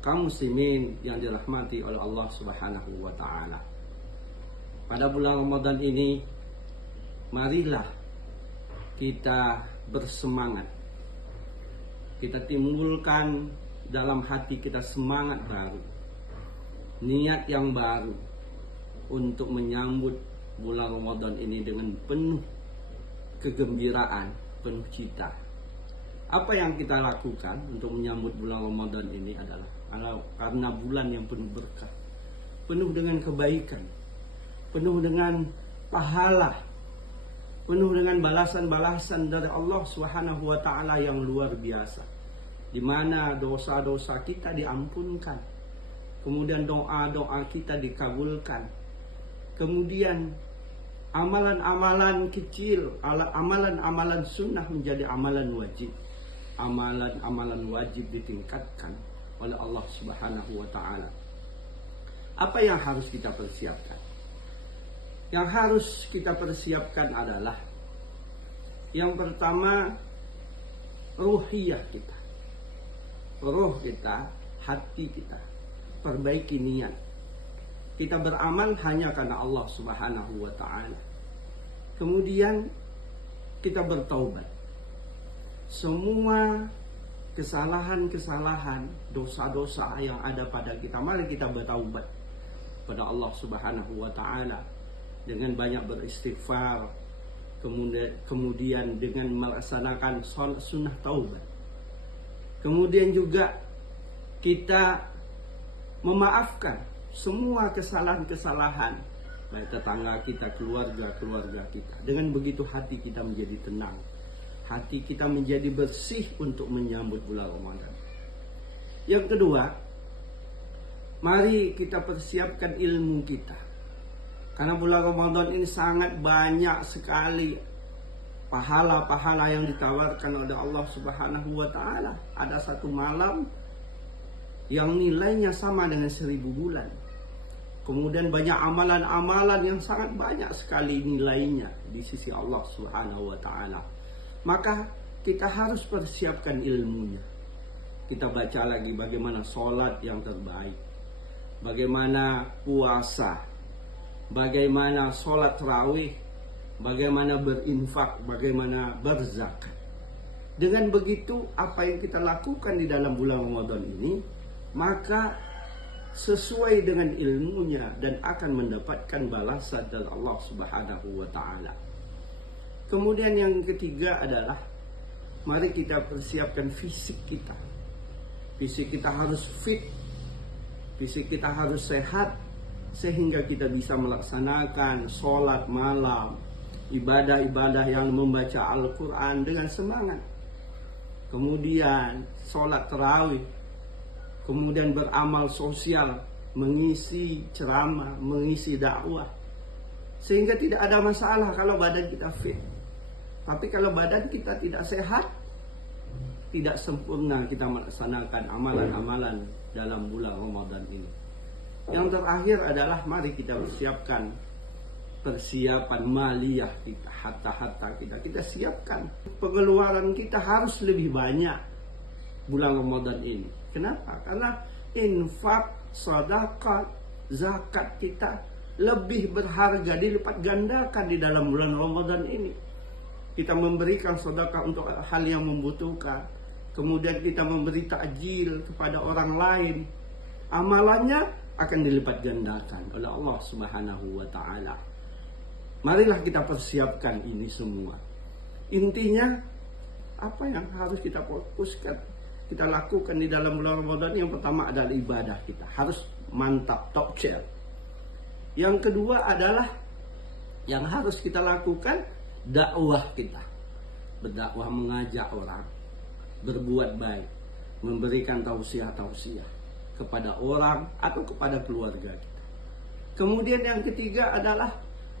Kaum muslimin yang dirahmati oleh Allah Subhanahu wa taala. Pada bulan Ramadan ini, marilah kita bersemangat. Kita timbulkan dalam hati kita semangat baru, niat yang baru untuk menyambut bulan Ramadan ini dengan penuh kegembiraan, penuh cita. Apa yang kita lakukan untuk menyambut bulan Ramadan ini adalah karena bulan yang penuh berkah, penuh dengan kebaikan, penuh dengan pahala, penuh dengan balasan-balasan dari Allah Subhanahu wa taala yang luar biasa, di mana dosa-dosa kita diampunkan, kemudian doa-doa kita dikabulkan, kemudian amalan-amalan kecil, amalan-amalan sunnah menjadi amalan wajib. Amalan-amalan wajib ditingkatkan oleh Allah Subhanahu wa taala. Apa yang harus kita persiapkan? Yang harus kita persiapkan adalah yang pertama, ruhiyah kita. Ruh kita, hati kita. Perbaiki niat. Kita beramal hanya karena Allah Subhanahu wa taala. Kemudian kita bertaubat. Semua kesalahan-kesalahan, dosa-dosa yang ada pada kita, mari kita bertaubat pada Allah Subhanahu wa taala dengan banyak beristighfar, kemudian dengan melaksanakan sholat sunnah taubat. Kemudian juga kita memaafkan semua kesalahan-kesalahan baik tetangga kita, keluarga kita. Dengan begitu hati kita menjadi tenang, hati kita menjadi bersih untuk menyambut bulan Ramadan. Yang kedua, mari kita persiapkan ilmu kita. Karena bulan Ramadan ini sangat banyak sekali pahala-pahala yang ditawarkan oleh Allah Subhanahu wa taala. Ada satu malam yang nilainya sama dengan 1000 bulan. Kemudian banyak amalan-amalan yang sangat banyak sekali nilainya di sisi Allah Subhanahu wa taala. Maka kita harus persiapkan ilmunya. Kita baca lagi bagaimana sholat yang terbaik, bagaimana puasa, bagaimana sholat tarawih, bagaimana berinfak, bagaimana berzakat. Dengan begitu, apa yang kita lakukan di dalam bulan Ramadan ini, maka sesuai dengan ilmunya dan akan mendapatkan balasan dari Allah Subhanahu wa taala. Kemudian yang ketiga adalah mari kita persiapkan fisik kita. Fisik kita harus fit, fisik kita harus sehat, sehingga kita bisa melaksanakan sholat malam, ibadah-ibadah yang membaca Al-Quran dengan semangat. Kemudian sholat tarawih, kemudian beramal sosial, mengisi ceramah, mengisi dakwah. Sehingga tidak ada masalah kalau badan kita fit. Tapi kalau badan kita tidak sehat, tidak sempurna kita melaksanakan amalan-amalan dalam bulan Ramadan ini. Yang terakhir adalah mari kita persiapan maliyah kita, harta-harta kita. Kita siapkan. Pengeluaran kita harus lebih banyak bulan Ramadan ini. Kenapa? Karena infak, sedekah, zakat kita lebih berharga, dilipat gandakan di dalam bulan Ramadan ini. Kita memberikan sedekah untuk hal yang membutuhkan. Kemudian kita memberi takjil kepada orang lain. Amalannya akan dilipat gandakan oleh Allah Subhanahu wa taala. Marilah kita persiapkan ini semua. Intinya, apa yang harus kita fokuskan, kita lakukan di dalam bulan Ramadan? Yang pertama adalah ibadah kita. Harus mantap, top chair. Yang kedua adalah yang harus kita lakukan, dakwah kita. Berdakwah, mengajak orang berbuat baik, memberikan tausiah-tausiah kepada orang atau kepada keluarga kita. Kemudian yang ketiga adalah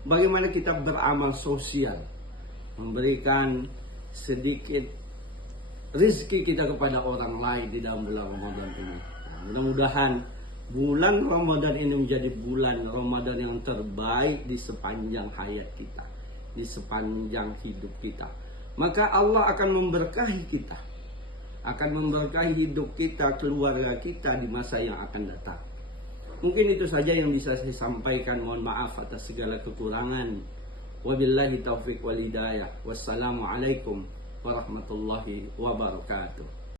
bagaimana kita beramal sosial, memberikan sedikit rezeki kita kepada orang lain di dalam bulan Ramadan ini. Mudah-mudahan bulan Ramadan ini menjadi bulan Ramadan yang terbaik di sepanjang hayat kita, di sepanjang hidup kita. Maka Allah akan memberkahi kita. akan memberkahi hidup kita, keluarga kita di masa yang akan datang. Mungkin itu saja yang bisa saya sampaikan. Mohon maaf atas segala kekurangan. Wabillahi taufiq wal hidayah. Wassalamualaikum warahmatullahi wabarakatuh.